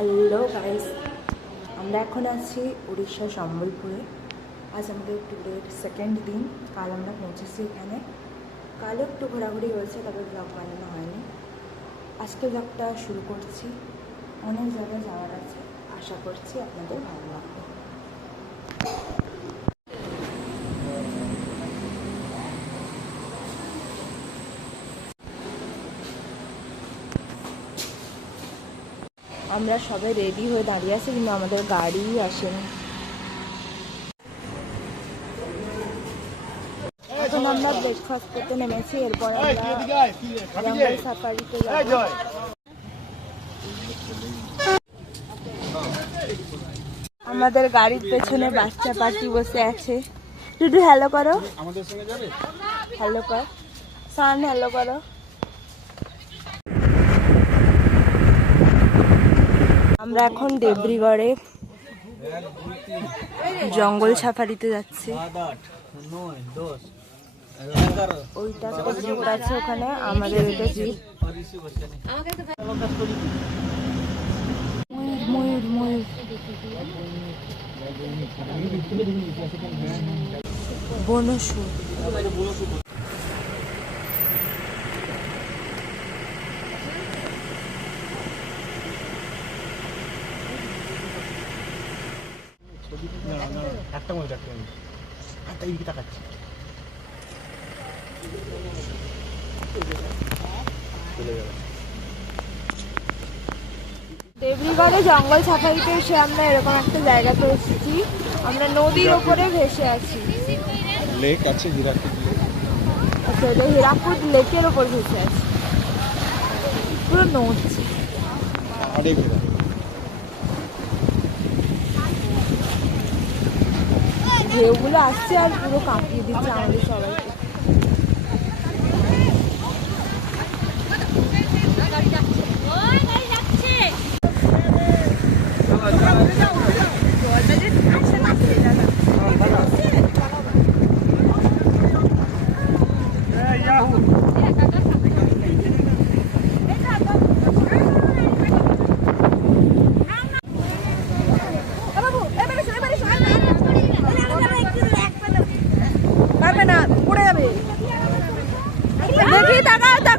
Hello guys আমরা এখন আছি উড়িষ্যা সম্বলপুরে। আজ আমাদের ট্যুরের সেকেন্ড দিন। কাল আমরা পৌঁছেছি এখানে। কালও একটু ঘোরাঘুরি হয়েছে, তবে ব্লগ বানানো হয়নি। আজকে ব্লগটা শুরু করছি। অনেক জায়গায় যাওয়ার আছে। আশা করছি আপনাদের ভালো লাগবে। আমরা সবাই রেডি হয়ে দাঁড়িয়ে আছি কিন্তু আমাদের গাড়ি আসেনি। এখন আমরা ব্রেকফাস্ট করতে নেমেছি এরপর আমরা সাফারিতে আমাদের গাড়ির পেছনে বাচ্চা পাখি বসে আছে। শুধু হ্যালো করো। আমাদের সঙ্গে যাবে? হ্যালো কর। সান হ্যালো করো। আমরা এখন দেবরিগড়ে জঙ্গল সাফারিতে যাচ্ছি। ওইটা আছে ওখানে আমাদের বনসু। একটা মধ্যে একটা মধ্যে একটা এইদিকে তাকাচ্ছি। চলে যাবে দেবরিগড়ে জঙ্গল সাফারিতে এসে আমরা এরকম একটা জায়গাতে এসেছি। আমরা নদীর ওপরে ভেসে আছি। লেক আছে হীরাকুদ আচ্ছা এটা হীরাকুদ লেকের ওপর ভেসে আছি। পুরো নড়ছে পাহাড়ে ঘেরা ঢেউগুলো আসছে আর পুরো কাঁপিয়ে দিচ্ছে আমাদের সবাইকে। পারবে না পড়ে যাবে দেখি তাকাও তাকাও তাকাও আরে টাকা আরে সেক্টর ছবি লিব রে ওই উড়িয়ে দিব না কেন সবাই দেখছে উড়িয়ে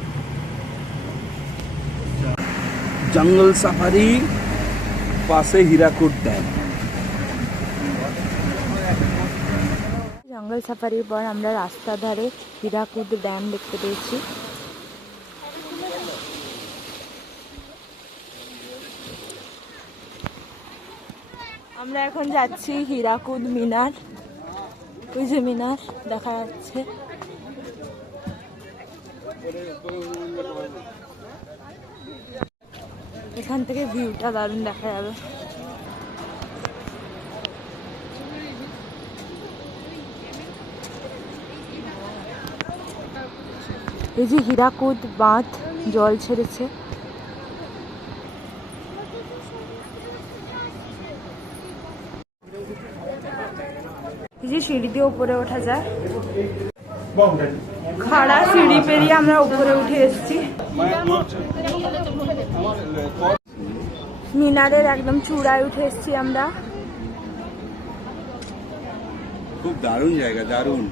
জঙ্গল সাফারি, পাশে হীরাকুদ ড্যাম। জঙ্গল সাফারির পর আমরা রাস্তার ধারে হীরাকুদ ড্যাম দেখতে পেয়েছি। আমরা এখন যাচ্ছি হীরাকুদ মিনার। ওই যে মিনার, দেখা যাচ্ছে। এখান থেকে ভিউটা দারুণ দেখা যাবে। এই যে হীরাকুদ বাঁধ, জল ছেড়েছে। এই যে সিঁড়ি দিয়ে উপরে ওঠা যায়। খাড়া সিঁড়ি পেরিয়ে আমরা উপরে উঠে এসেছি। মিনারের একদম চূড়ায় উঠে এসেছি আমরা। খুব দারুণ জায়গা দারুণ।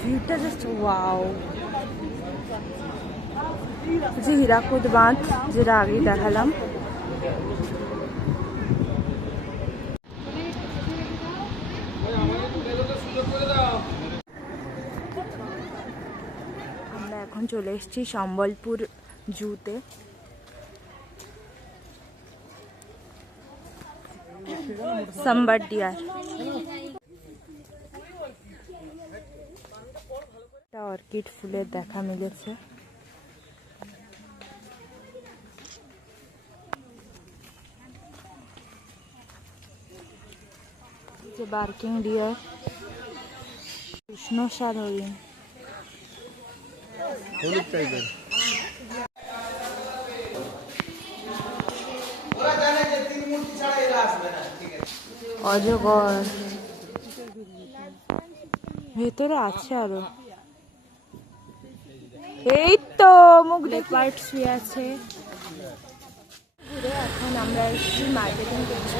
ভিউটা জাস্ট ওয়াও যে হীরাকুদ বাঁধ যেটা আগেই দেখালাম। আমরা এখন চলে এসেছি সম্বলপুর জুতে সাম্বার ডিয়ার একটা অর্কিড ফুলের দেখা মিলেছে যে বার্কিং ডিয়ার কৃষ্ণ সার হরিণ হলুদ টাইপের অজগর ভেতরে আছে আরো এই তো মুখ লেপার্ড শুয়ে আছে ঘুরে এখন আমরা এসেছি মার্কেটিং করছি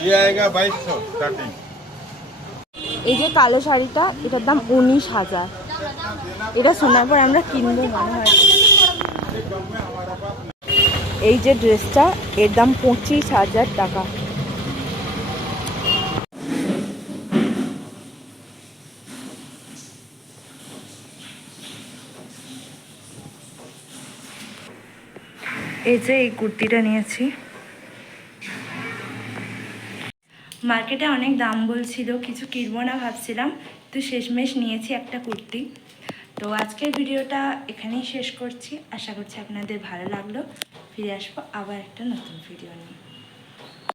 ये आएगा बाईस सौ स्टार्टिंग এই যে কালো শাড়িটা, এটার দাম উনিশ হাজার। এটা শোনার পর আমরা কিনবো মনে হয়। এই যে ড্রেসটা, এর দাম পঁচিশ হাজার টাকা। এই যে এই কুর্তিটা নিয়েছি। মার্কেটে অনেক দাম বলছিল, কিছু কিনবো না ভাবছিলাম, তো শেষমেশ নিয়েছি একটা কুর্তি। তো আজকের ভিডিওটা এখানেই শেষ করছি, আশা করছি আপনাদের ভালো লাগল। ফিরে আসব আবার একটা নতুন ভিডিও নিয়ে।